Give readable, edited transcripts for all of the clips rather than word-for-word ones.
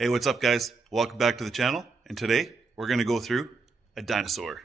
Hey, what's up guys? Welcome back to the channel, and today we're going to go through a dinosaur.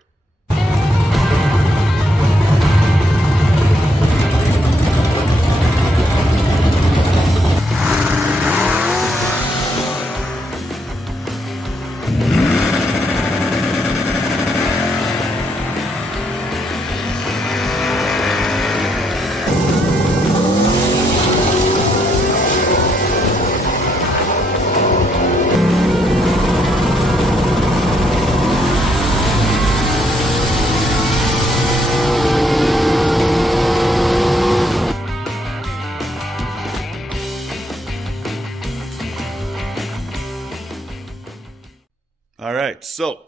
All right, so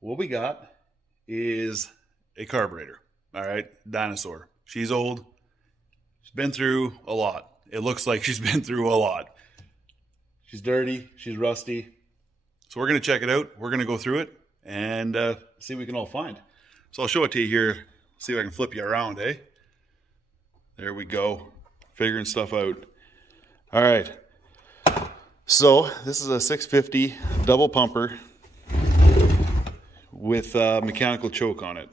what we got is a carburetor. All right, dinosaur. She's old. She's been through a lot. It looks like she's been through a lot. She's dirty. She's rusty. So we're going to check it out. We're going to go through it and see what we can all find. So I'll show it to you here. See if I can flip you around, eh? There we go. Figuring stuff out. All right. So this is a 650 double pumper with a mechanical choke on it.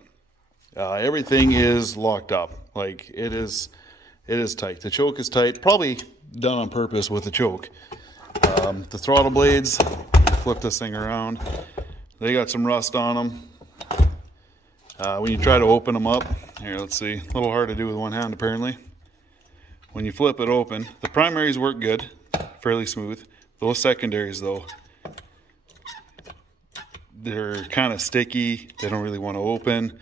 Everything is locked up. Like it is tight. The choke is tight, probably done on purpose with the choke. The throttle blades, flip this thing around, they got some rust on them. When you try to open them up, here, let's see, a little hard to do with one hand apparently. When you flip it open, the primaries work good, fairly smooth. Those secondaries though, they're kind of sticky. They don't really want to open.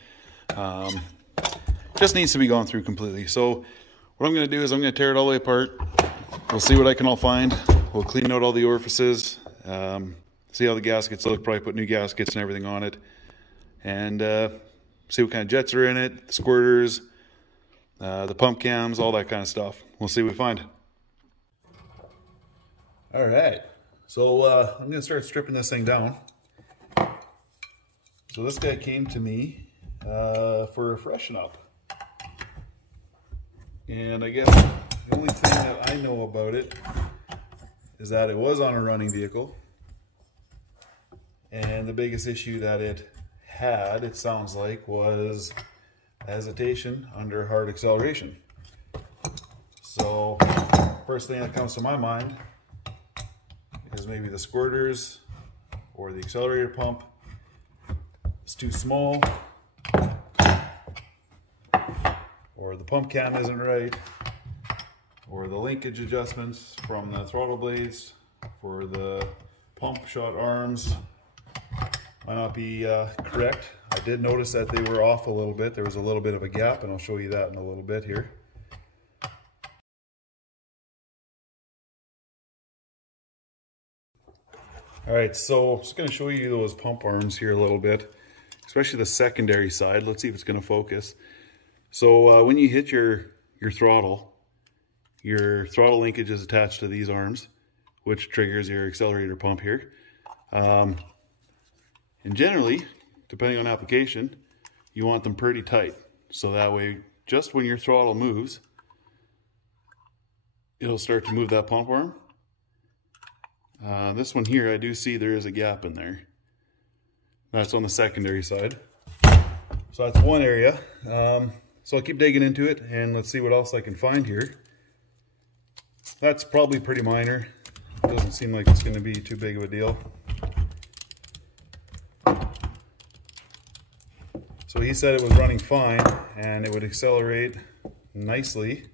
Just needs to be gone through completely. So what I'm going to do is I'm going to tear it all the way apart. We'll see what I can all find. We'll clean out all the orifices, see how the gaskets look, probably put new gaskets and everything on it, and see what kind of jets are in it, the squirters, the pump cams, all that kind of stuff. We'll see what we find. All right, so I'm going to start stripping this thing down. So this guy came to me for a freshen up. And I guess the only thing that I know about it is that it was on a running vehicle. And the biggest issue that it had, it sounds like, was hesitation under hard acceleration. So first thing that comes to my mind is maybe the squirters or the accelerator pump is too small, or the pump cam isn't right, or the linkage adjustments from the throttle blades for the pump shot arms might not be correct. I did notice that they were off a little bit. There was a little bit of a gap, and I'll show you that in a little bit here. All right, so I'm just going to show you those pump arms here a little bit, especially the secondary side. Let's see if it's going to focus. So when you hit your throttle linkage is attached to these arms, which triggers your accelerator pump here. And generally, depending on application, you want them pretty tight. So that way, just when your throttle moves, it'll start to move that pump arm. This one here, I do see there is a gap in there. That's on the secondary side. So that's one area. So I'll keep digging into it and let's see what else I can find here. That's probably pretty minor. Doesn't seem like it's going to be too big of a deal. So he said it was running fine and it would accelerate nicely,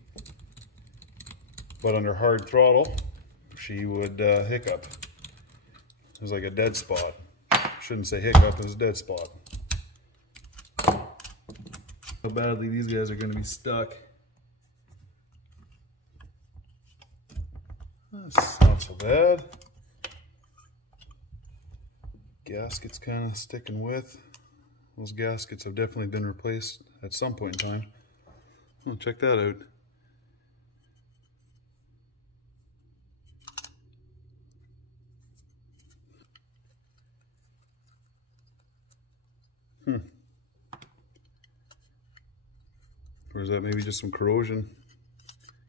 but under hard throttle she would hiccup. It was like a dead spot. Shouldn't say hiccup, it was a dead spot. How badly these guys are going to be stuck. That's not so bad. Gaskets kind of sticking with. Those gaskets have definitely been replaced at some point in time. Well, check that out. Or is that maybe just some corrosion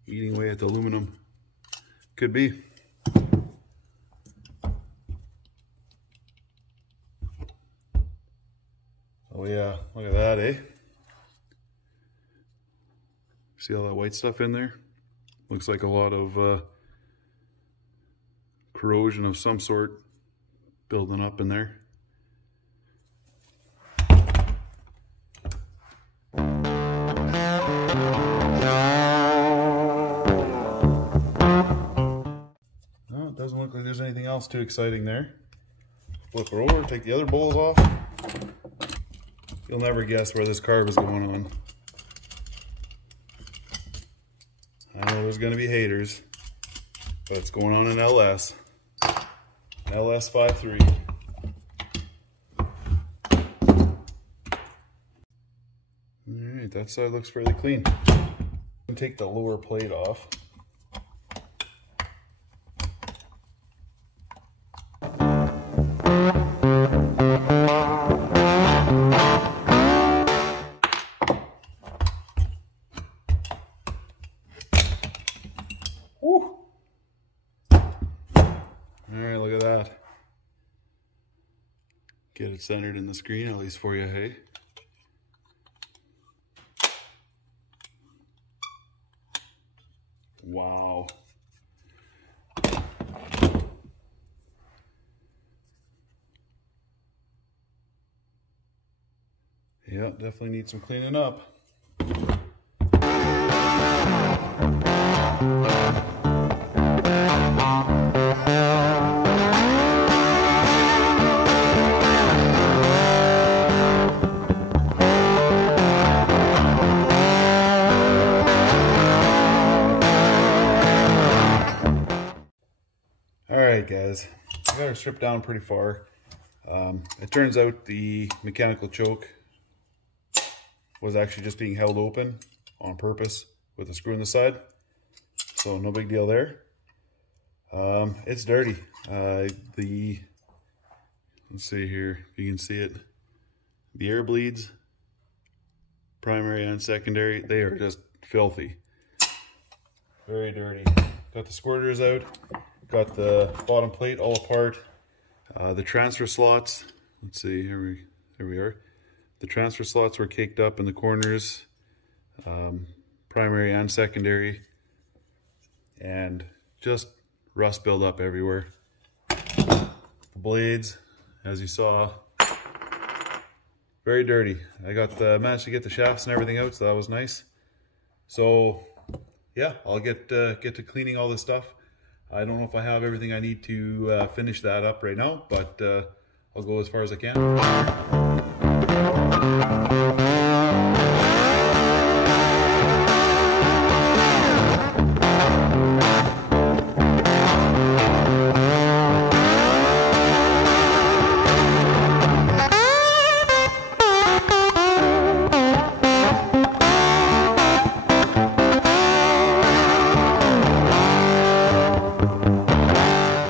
eating away at the aluminum? Could be. Yeah, look at that, eh? See all that white stuff in there? Looks like a lot of corrosion of some sort building up in there. No, it doesn't look like there's anything else too exciting there. Flip her over, take the other bowls off. You'll never guess where this carb is going on. I know there's going to be haters, but it's going on in LS. LS 5.3. Alright, that side looks fairly clean. Take the lower plate off. Woo! Alright, look at that. Get it centered in the screen, at least for you, hey? Wow. Yeah, definitely needs some cleaning up. Alright guys, I got her stripped down pretty far. It turns out the mechanical choke was actually just being held open on purpose with a screw in the side. So no big deal there. It's dirty. Let's see here if you can see it. The air bleeds, primary and secondary, they are just filthy. Very dirty. Got the squirters out. Got the bottom plate all apart. The transfer slots, let's see, here we are. The transfer slots were caked up in the corners, primary and secondary, and just rust buildup everywhere. The blades, as you saw, very dirty. I managed to get the shafts and everything out, so that was nice. So yeah, I'll get to cleaning all this stuff. I don't know if I have everything I need to finish that up right now, but I'll go as far as I can.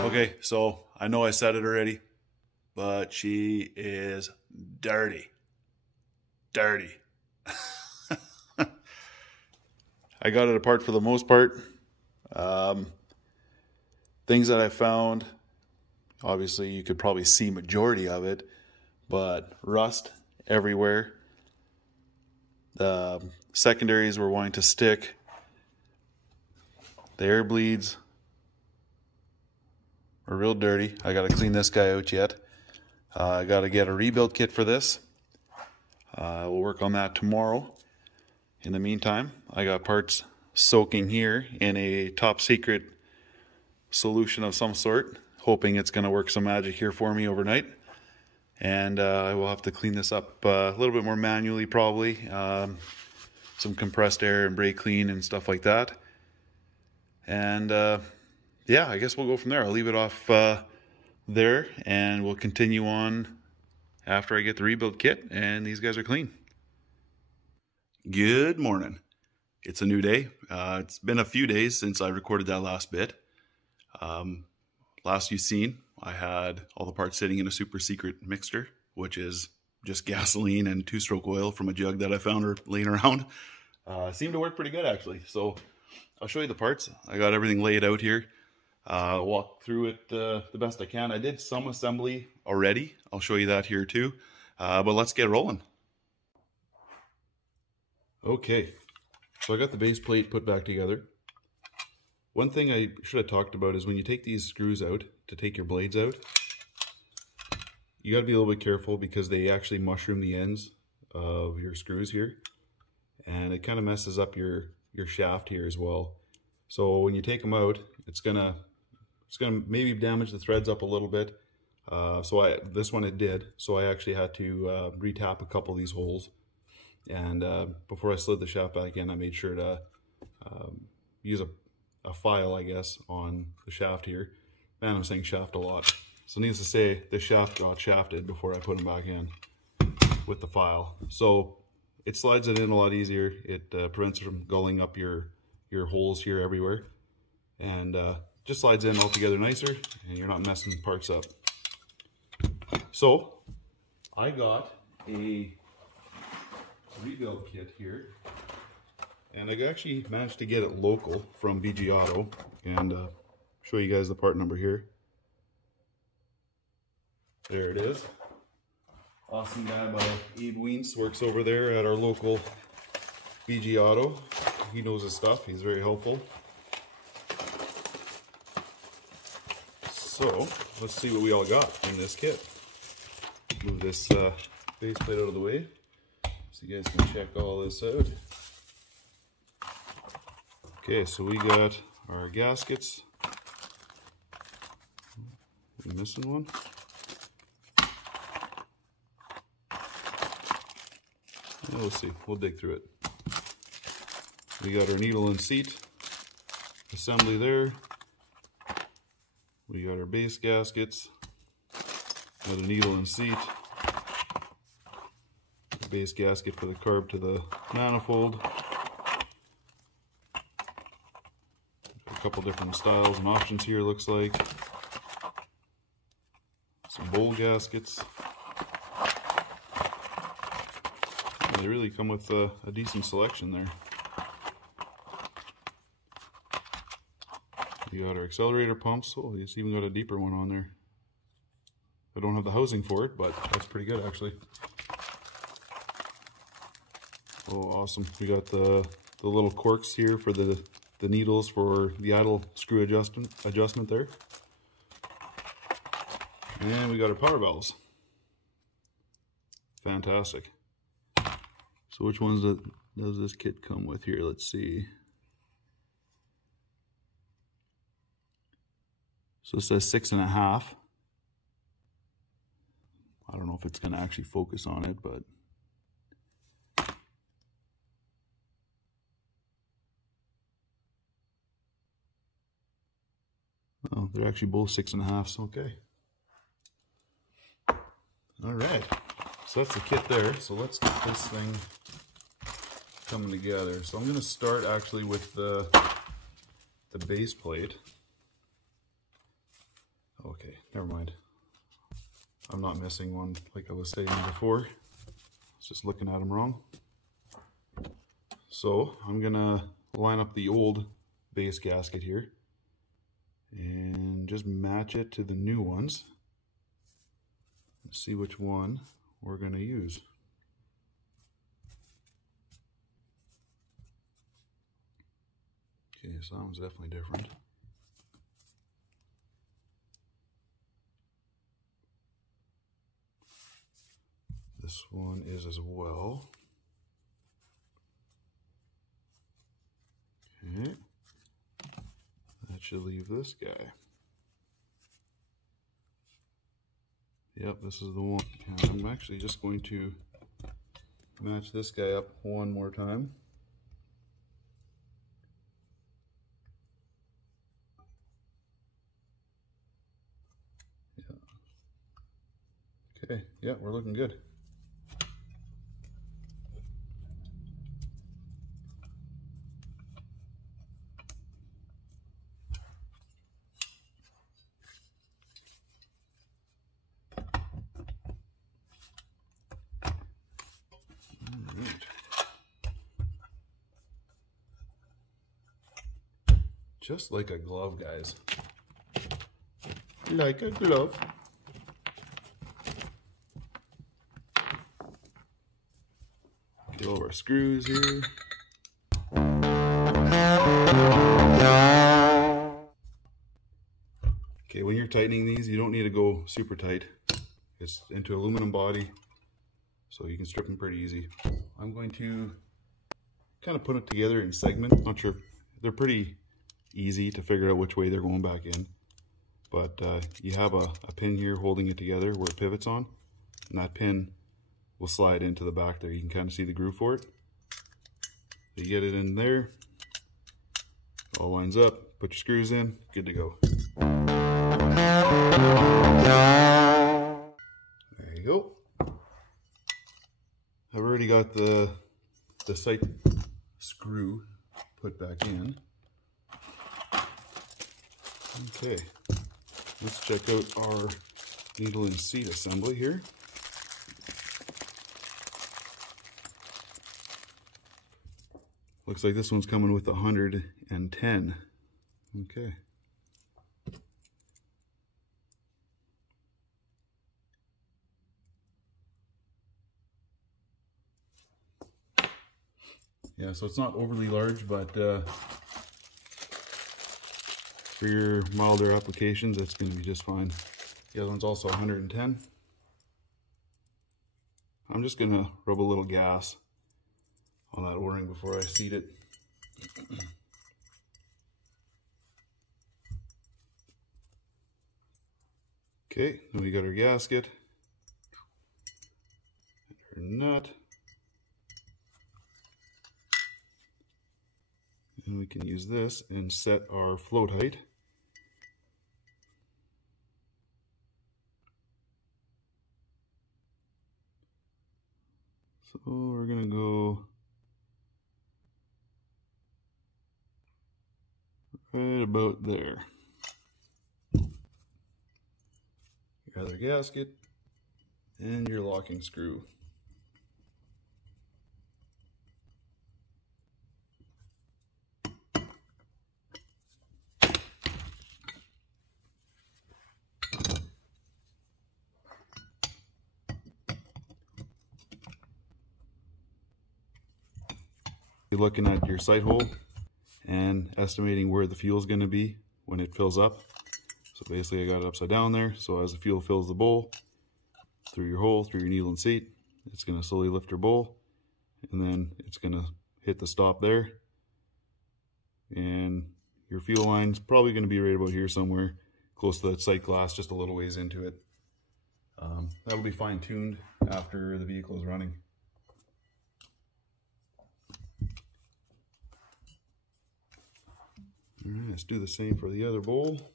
Okay, so I know I said it already, but she is dirty. Dirty. I got it apart for the most part. Things that I found, obviously you could probably see majority of it, but rust everywhere. The secondaries were wanting to stick. The air bleeds are real dirty. I got to clean this guy out yet. I got to get a rebuild kit for this. We'll work on that tomorrow. In the meantime, I got parts soaking here in a top secret solution of some sort, hoping it's going to work some magic here for me overnight. And I will have to clean this up a little bit more manually probably. Some compressed air and brake clean and stuff like that. And yeah, I guess we'll go from there. I'll leave it off there, and we'll continue on after I get the rebuild kit and these guys are clean. Good morning. It's a new day. It's been a few days since I recorded that last bit. Last you've seen, I had all the parts sitting in a super secret mixer, which is just gasoline and two-stroke oil from a jug that I found laying around. Seemed to work pretty good actually. So I'll show you the parts. I got everything laid out here. Walk through it the best I can. I did some assembly already. I'll show you that here too. But let's get rolling. Okay, so I got the base plate put back together. One thing I should have talked about is when you take these screws out to take your blades out, you got to be a little bit careful because they actually mushroom the ends of your screws here, and it kind of messes up your shaft here as well. So when you take them out, it's gonna maybe damage the threads up a little bit. This one it did, so I actually had to retap a couple of these holes. And before I slid the shaft back in, I made sure to use a file, I guess, on the shaft here. Man, I'm saying shaft a lot. So needless to say, the shaft got shafted before I put them back in with the file. So it slides it in a lot easier. It prevents it from gulling up your holes here everywhere. And just slides in all together nicer, and you're not messing parts up. So I got a rebuild kit here, and I actually managed to get it local from BG Auto, and show you guys the part number here. There it is. Awesome guy by Abe Weens works over there at our local BG Auto. He knows his stuff. He's very helpful. So let's see what we all got in this kit. Move this base plate out of the way so you guys can check all this out. Okay, so we got our gaskets. I'm missing one. We'll see. We'll dig through it. We got our needle and seat assembly there. We got our base gaskets. Another needle and seat. Base gasket for the carb to the manifold. A couple different styles and options here, looks like. Some bowl gaskets. They really come with a decent selection there. We got our accelerator pumps. Oh, it's even got a deeper one on there. I don't have the housing for it, but that's pretty good actually. Oh, awesome. We got the little corks here for the needles for the idle screw adjustment there. And we got our power valves. Fantastic. So which ones does this kit come with here? Let's see. So it says 6.5. I don't know if it's going to actually focus on it, but oh, they're actually both 6.5s. Okay. All right. So that's the kit there. So let's get this thing coming together. So I'm going to start actually with the base plate. Okay, never mind. I'm not missing one like I was saying before. I was just looking at them wrong. So I'm going to line up the old base gasket here and just match it to the new ones. Let's see which one we're going to use. Okay, so that one's definitely different. This one is as well. Okay, that should leave this guy. Yep, this is the one. And I'm actually just going to match this guy up one more time. Yeah. Okay, yeah, we're looking good. Just like a glove, guys. Like a glove. Get all of our screws here. Okay, when you're tightening these, you don't need to go super tight. It's into aluminum body, so you can strip them pretty easy. I'm going to kind of put it together in segments. Not sure, they're pretty easy to figure out which way they're going back in. But you have a pin here holding it together where it pivots on, and that pin will slide into the back there. You can kind of see the groove for it. You get it in there, all lines up, put your screws in, good to go. There you go. I've already got the sight screw put back in. Okay, let's check out our needle and seat assembly here. Looks like this one's coming with 110. Okay. Yeah, so it's not overly large, but for your milder applications, it's going to be just fine. The other one's also 110. I'm just going to rub a little gas on that O-ring before I seat it. Okay, then we got our gasket, our nut, and we can use this and set our float height. So we're gonna go right about there. Your other gasket and your locking screw. You're looking at your sight hole and estimating where the fuel is going to be when it fills up. So basically I got it upside down there, so as the fuel fills the bowl through your hole, through your needle and seat, it's going to slowly lift your bowl, and then it's going to hit the stop there, and your fuel line's probably going to be right about here somewhere, close to that sight glass, just a little ways into it. That'll be fine-tuned after the vehicle is running. Alright, let's do the same for the other bowl.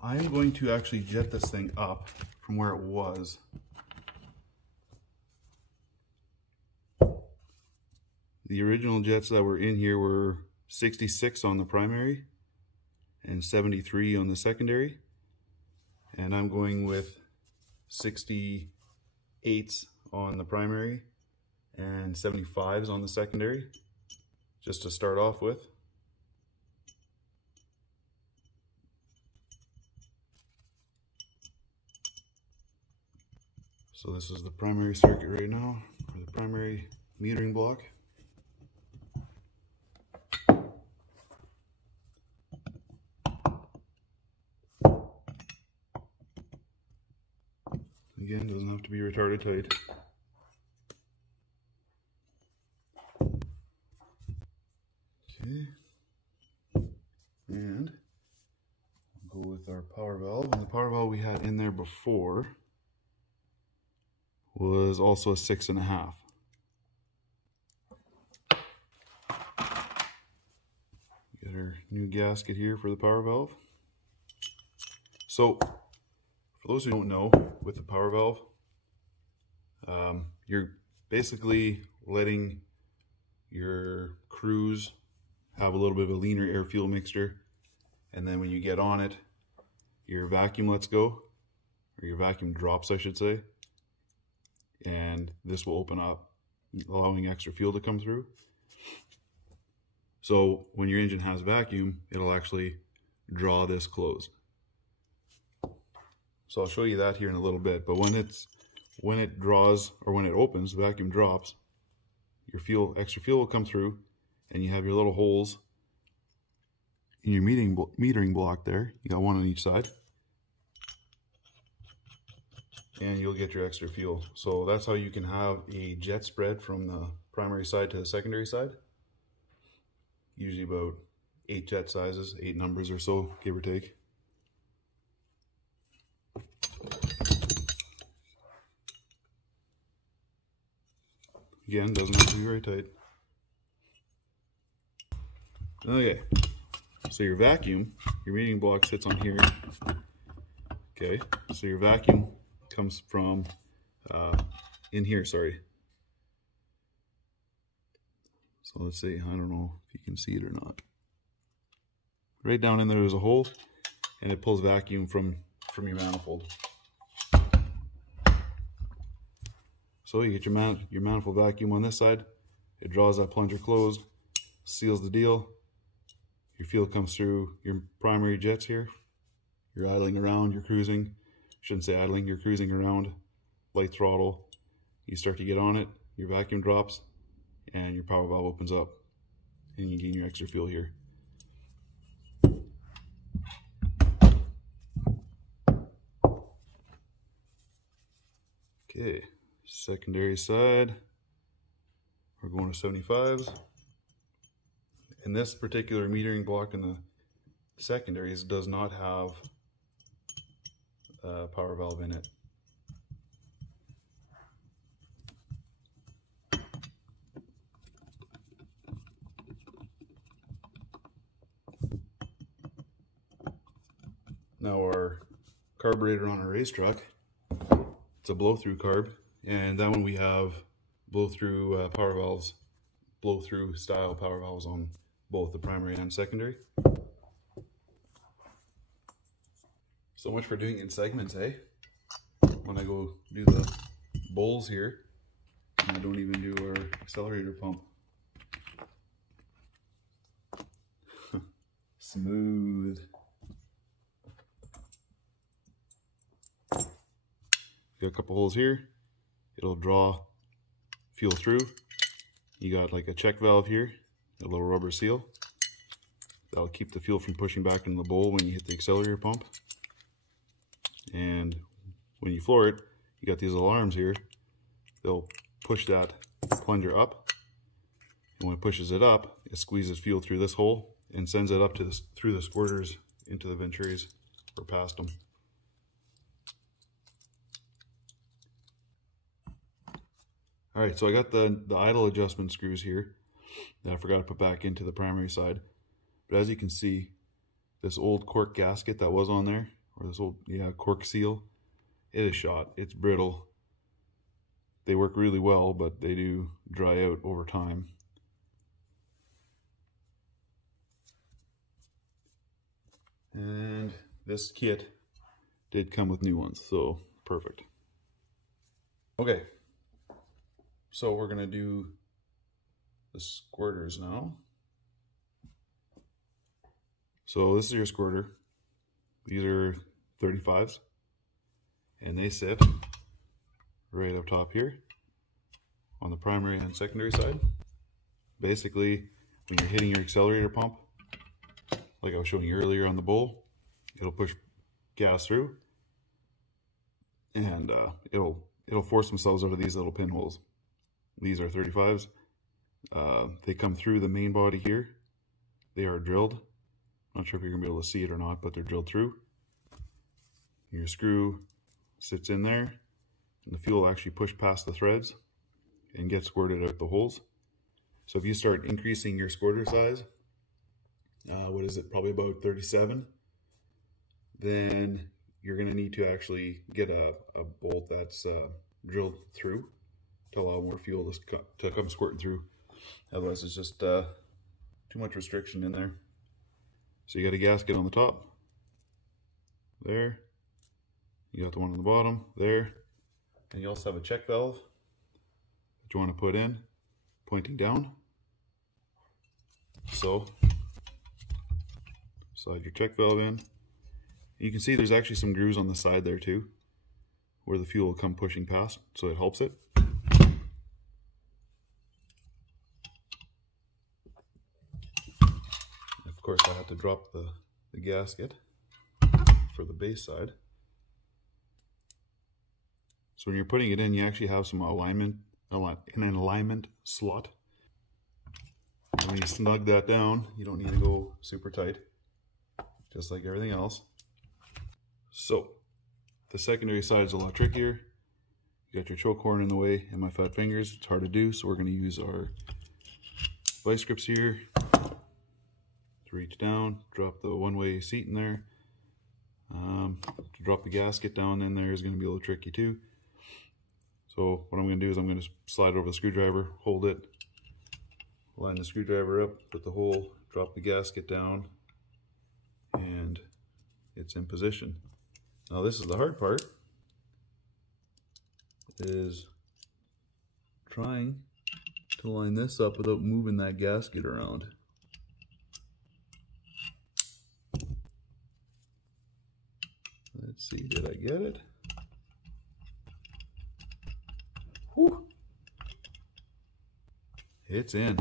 I'm going to actually jet this thing up from where it was. The original jets that were in here were 66 on the primary and 73 on the secondary. And I'm going with 68s on the primary and 75s on the secondary, just to start off with. So this is the primary circuit right now, for the primary metering block. Again, doesn't have to be retarded tight. Okay, and we'll go with our power valve. And the power valve we had in there before was also a 6.5. Get our new gasket here for the power valve. So, for those who don't know, with the power valve, you're basically letting your cruise have a little bit of a leaner air-fuel mixture, and then when you get on it, your vacuum lets go, or your vacuum drops, I should say, and this will open up, allowing extra fuel to come through. So when your engine has vacuum, it'll actually draw this closed. So I'll show you that here in a little bit, but when it draws, or when it opens, the vacuum drops, your extra fuel will come through, and you have your little holes in your metering block there. You got one on each side, and you'll get your extra fuel. So that's how you can have a jet spread from the primary side to the secondary side. Usually about 8 jet sizes, 8 numbers or so, give or take. Again, doesn't have to be very tight. Okay, so your vacuum, your metering block sits on here. Okay, so your vacuum comes from in here, sorry. So let's see, I don't know if you can see it or not. Right down in there is a hole, and it pulls vacuum from your manifold. So you get your manifold vacuum on this side. It draws that plunger closed, seals the deal. Your fuel comes through your primary jets here. You're idling around, you're cruising. Shouldn't say idling, you're cruising around, light throttle. You start to get on it, your vacuum drops, and your power valve opens up, and you gain your extra fuel here. Okay, secondary side, we're going to 75s. And this particular metering block in the secondaries does not have a power valve in it. Now our carburetor on our race truck, it's a blow-through carb, and that one we have blow-through power valves, blow-through style power valves on both the primary and secondary. So much for doing it in segments, eh? When I go do the bowls here, and I don't even do our accelerator pump. Smooth. Got a couple holes here. It'll draw fuel through. You got like a check valve here, a little rubber seal. That'll keep the fuel from pushing back in the bowl when you hit the accelerator pump. And when you floor it, you got these alarms here. They'll push that plunger up, and when it pushes it up, it squeezes fuel through this hole and sends it up to through the squirters into the venturis or past them. All right, so I got the idle adjustment screws here that I forgot to put back into the primary side. But as you can see, this old cork gasket that was on there, or this old cork seal, it is shot. It's brittle. They work really well, but they do dry out over time. And this kit did come with new ones, so perfect. Okay. So we're gonna do the squirters now. So this is your squirter. These are 35s, and they sit right up top here on the primary and secondary side. Basically, when you're hitting your accelerator pump, like I was showing you earlier on the bowl, it'll push gas through, and it'll force themselves out of these little pinholes. These are 35s. They come through the main body here. They are drilled. Not sure if you're gonna be able to see it or not, but they're drilled through. Your screw sits in there, and the fuel will actually push past the threads and get squirted out the holes. So if you start increasing your squirter size, what is it, probably about 37, then you're gonna need to actually get a bolt that's drilled through to allow more fuel to come squirting through. Otherwise it's just too much restriction in there. So you got a gasket on the top, there. You got the one on the bottom, there. And you also have a check valve that you want to put in, pointing down. So, slide your check valve in. You can see there's actually some grooves on the side there too, where the fuel will come pushing past, so it helps it. Of course, I have to drop the gasket for the base side. So when you're putting it in, you actually have some alignment, an alignment slot. And when you snug that down, you don't need to go super tight, just like everything else. So the secondary side is a lot trickier. You got your choke horn in the way and my fat fingers. It's hard to do, so we're going to use our vice grips here to reach down, drop the one-way seat in there. To drop the gasket down in there is going to be a little tricky too. So what I'm going to do is I'm going to slide over the screwdriver, hold it, line the screwdriver up, put the hole, drop the gasket down, and it's in position. Now this is the hard part, is trying to line this up without moving that gasket around. Let's see, did I get it? Whew. It's in.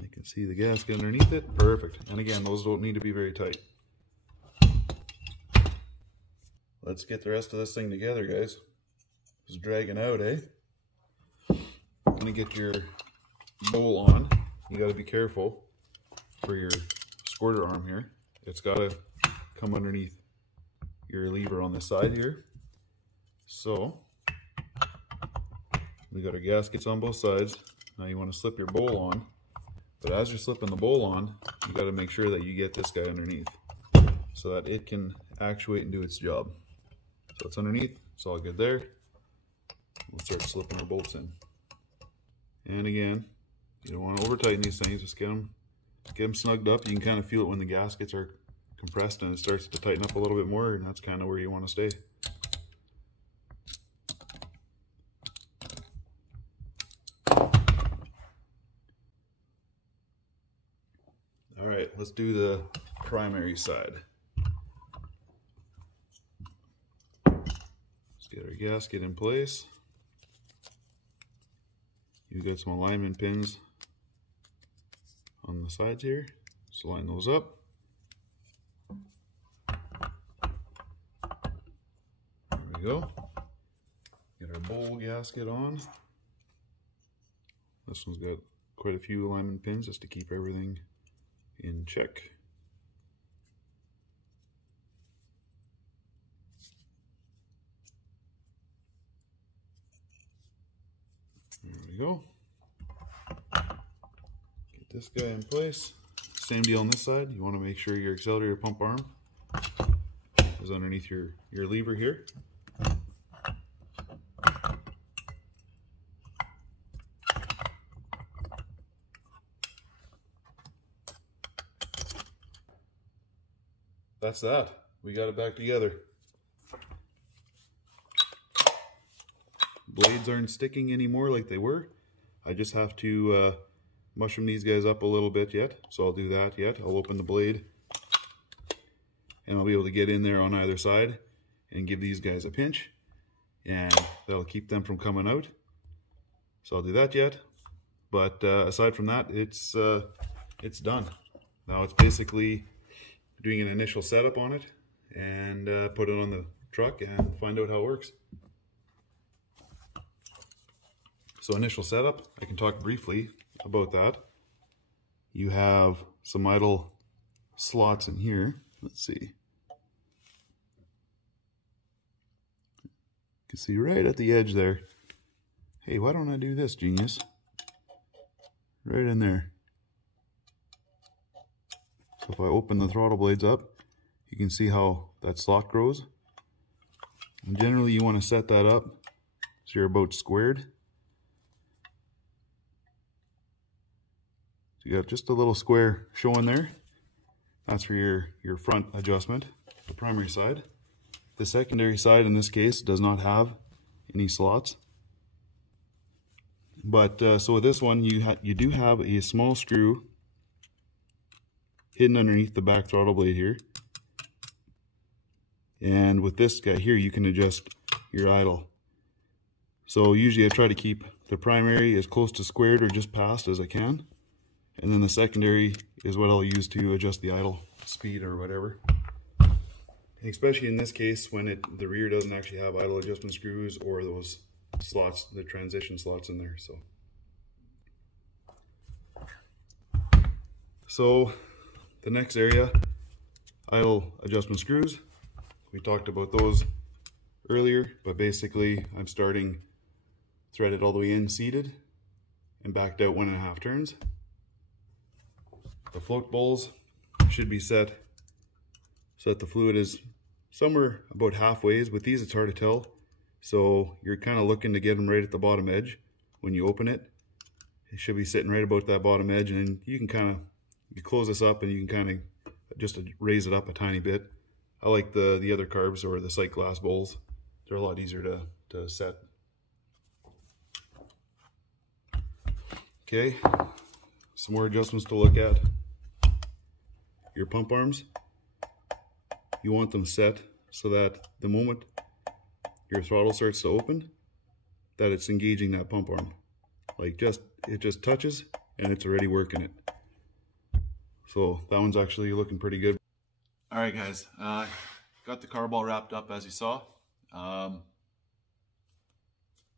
You can see the gasket underneath it. Perfect. And again, those don't need to be very tight. Let's get the rest of this thing together, guys. It's dragging out, eh? I'm gonna get your bowl on. You gotta be careful for your squirter arm here. It's gotta come underneath your lever on the side here. So we got our gaskets on both sides. Now you want to slip your bowl on, but as you're slipping the bowl on, you got to make sure that you get this guy underneath so that it can actuate and do its job. So it's underneath, it's all good there. We'll start slipping our bolts in. And again, you don't want to over tighten these things, just get them snugged up. You can kind of feel it when the gaskets are compressed and it starts to tighten up a little bit more, and that's kind of where you want to stay. All right, let's do the primary side. Let's get our gasket in place. You've got some alignment pins on the sides here, so line those up. There we go. Get our bowl gasket on. This one's got quite a few alignment pins just to keep everything in check. There we go. Get this guy in place. Same deal on this side. You want to make sure your accelerator pump arm is underneath your lever here. That's that. We got it back together. Blades aren't sticking anymore like they were. I just have to mushroom these guys up a little bit yet, so I'll do that yet. I'll open the blade and I'll be able to get in there on either side and give these guys a pinch, and that'll keep them from coming out. So I'll do that yet, but aside from that, it's done. Now it's basically doing an initial setup on it and put it on the truck and find out how it works. So initial setup, I can talk briefly about that. You have some idle slots in here. Let's see. You can see right at the edge there. Hey, why don't I do this, genius? Right in there. So if I open the throttle blades up, you can see how that slot grows. And generally you want to set that up so you're about squared. So you got just a little square showing there. That's for your front adjustment, the primary side. The secondary side in this case does not have any slots. But so with this one, you do have a small screw hidden underneath the back throttle blade here. And with this guy here, you can adjust your idle. So usually I try to keep the primary as close to squared or just past as I can. And then the secondary is what I'll use to adjust the idle speed or whatever. And especially in this case when the rear doesn't actually have idle adjustment screws or those slots, the transition slots in there. So the next area, idle adjustment screws. We talked about those earlier, but basically I'm starting threaded all the way in, seated, and backed out 1.5 turns. The float bowls should be set so that the fluid is somewhere about halfway. With these it's hard to tell, so you're kind of looking to get them right at the bottom edge. When you open it, it should be sitting right about that bottom edge, and then you can kind of, you close this up and you can kind of just raise it up a tiny bit. I like the other carbs or the sight glass bowls. They're a lot easier to set. Okay, some more adjustments to look at. Your pump arms, you want them set so that the moment your throttle starts to open, that it's engaging that pump arm. Like it just touches and it's already working it. So that one's actually looking pretty good. All right, guys, got the carb all wrapped up as you saw.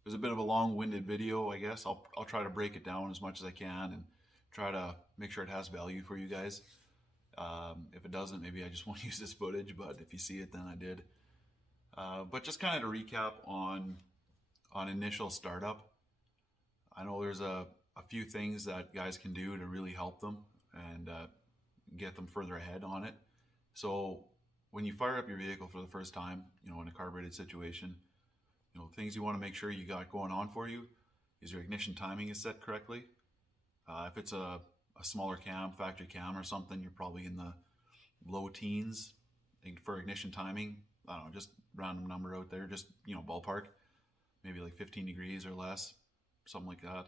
It was a bit of a long-winded video, I guess. I'll try to break it down as much as I can and try to make sure it has value for you guys. If it doesn't, maybe I just won't use this footage, but if you see it, then I did. But just kind of to recap on initial startup, I know there's a few things that guys can do to really help them and get them further ahead on it. So when you fire up your vehicle for the first time, you know, in a carbureted situation, you know, things you want to make sure you got going on for you is your ignition timing is set correctly. If it's a smaller cam, factory cam or something, you're probably in the low teens for ignition timing. I don't know, just random number out there, just, you know, ballpark, maybe like 15 degrees or less, something like that.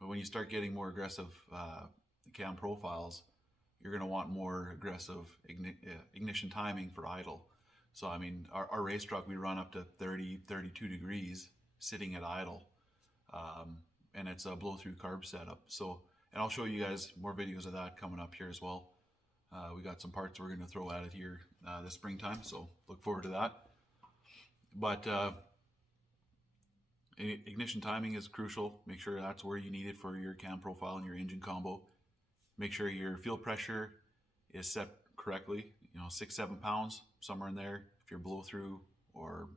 But when you start getting more aggressive cam profiles, you're going to want more aggressive ignition timing for idle. So I mean, our race truck, we run up to 30, 32 degrees sitting at idle, and it's a blow-through carb setup. So, and I'll show you guys more videos of that coming up here as well. We got some parts we're going to throw at it here this springtime, so look forward to that. But ignition timing is crucial. Make sure that's where you need it for your cam profile and your engine combo. Make sure your fuel pressure is set correctly, you know, 6-7 pounds, somewhere in there. If you're blow through or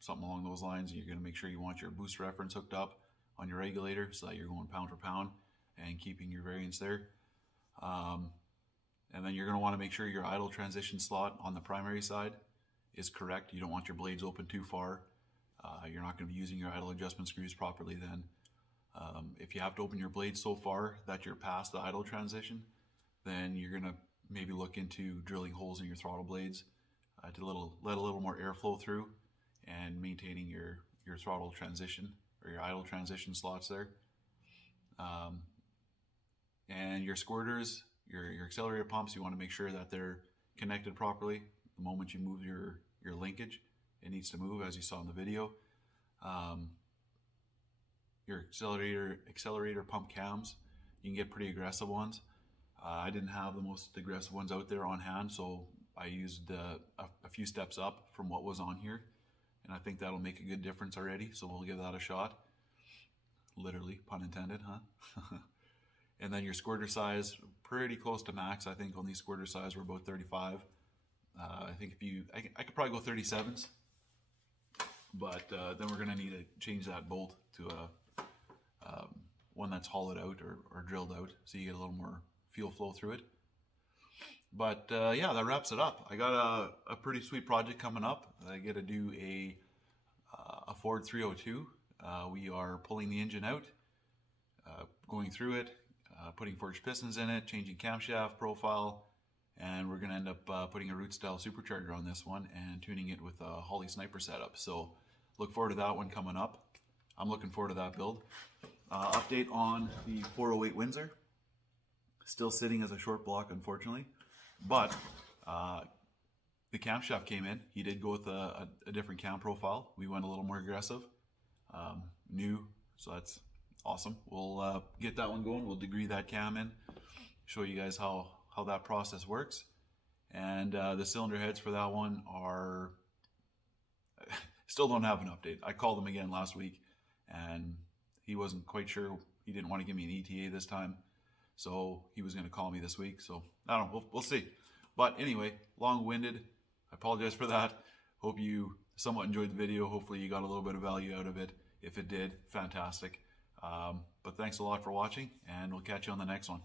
something along those lines, you're going to make sure you want your boost reference hooked up on your regulator so that you're going pound for pound and keeping your variance there. And then you're going to want to make sure your idle transition slot on the primary side is correct. You don't want your blades open too far. You're not going to be using your idle adjustment screws properly then. If you have to open your blades so far that you're past the idle transition, then you're going to maybe look into drilling holes in your throttle blades to let a little more airflow through and maintaining your throttle transition or your idle transition slots there. And your squirters, your accelerator pumps, you want to make sure that they're connected properly. The moment you move your linkage, it needs to move, as you saw in the video. Your accelerator pump cams, you can get pretty aggressive ones. I didn't have the most aggressive ones out there on hand, so I used a few steps up from what was on here, and I think that'll make a good difference already, so we'll give that a shot. Literally, pun intended, huh? And then your squirter size, pretty close to max. I think on these squirter size, we're about 35. I think I could probably go 37s, but then we're gonna need to change that bolt to a one that's hollowed out or drilled out, so you get a little more fuel flow through it. But yeah, that wraps it up. I got a pretty sweet project coming up. I get to do a Ford 302. We are pulling the engine out, going through it, putting forged pistons in it, changing camshaft profile, and we're going to end up putting a root style supercharger on this one and tuning it with a Holley sniper setup. So look forward to that one coming up. I'm looking forward to that build. Update on the 408 Windsor. Still sitting as a short block, unfortunately, but the camshaft came in. He did go with a different cam profile. We went a little more aggressive, new, so that's Awesome. We'll get that one going. We'll degree that cam in, show you guys how that process works. And the cylinder heads for that one are, still don't have an update. I called him again last week and he wasn't quite sure. He didn't want to give me an ETA this time, so he was going to call me this week. So I don't know, we'll see. But anyway, long-winded. I apologize for that. Hope you somewhat enjoyed the video. Hopefully you got a little bit of value out of it. If it did, fantastic. But thanks a lot for watching, and we'll catch you on the next one.